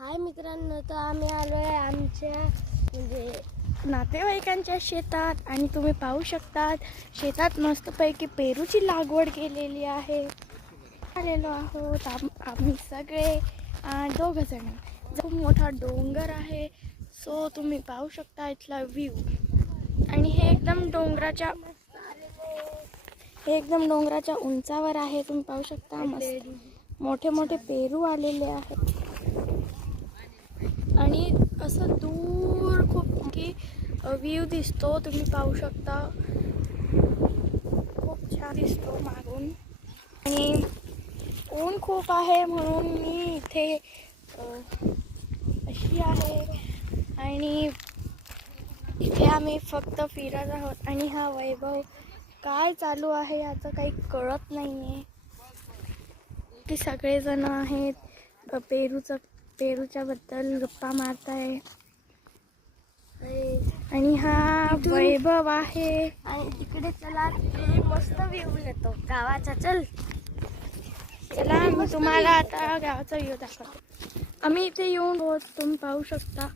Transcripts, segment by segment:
हाय मित्रांनो, तर आम्ही आलो आहे आमच्या नातेवाईकांच्या शेतात आणि तुम्ही पाहू शकतात शेतात मस्तपैकी पेरूची लागवड केलेली आहे. आलेलो आहोत आम्ही सगळे 2 जण. खूप मोठा डोंगर आहे, सो तुम्ही पाहू शकता इथला व्ह्यू. आणि हे एकदम डोंगराच्या उंचावर आहे. तुम्ही पाहू शकता मस्त मोठे मोठे पेरू आलेले आहेत. आणि असं दूर खूप की व्ह्यू दिसतो. तुम्ही पाहू शकता खूप छान दिसतो मागून. आणि ऊन खूप आहे म्हणून मी इथे अशी आहे. आणि इथे आम्ही फक्त फिरत आहोत. आणि हा वैभव काय चालू आहे याचं काही कळत नाही आहे. की सगळेजण आहेत पेरूच्या बद्दल गप्पा मारताय. आणि हा वैभव आहे. आणि तिकडे चला मस्त व्ह्यू येतो गावाचा. चला मी तुम्हाला आता गावाचा व्ह्यू दाखवतो. आम्ही इथे येऊन तुम्ही पाहू शकता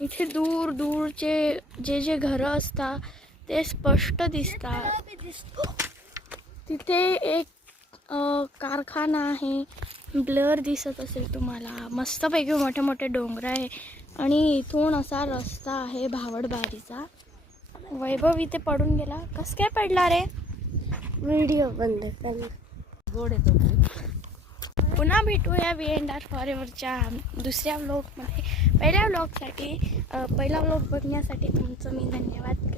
इथे दूर दूरचे जे घरं असतात ते स्पष्ट दिसतात. तिथे एक कारखाना आहे, ब्लर दिसत असेल तुम्हाला. मस्तपैकी मोठे मोठे डोंगर आहे आणि इथून असा रस्ता आहे भावडबारीचा. वैभव इथे पडून गेला. कस काय पडला रे? व्हिडिओ बंद कर. पुन्हा भेटूया VNR फॉरेवरच्या दुसऱ्या व्लॉगमध्ये. पहिल्या व्लॉगसाठी पहिला व्लॉग बघण्यासाठी तुमचं मी धन्यवाद.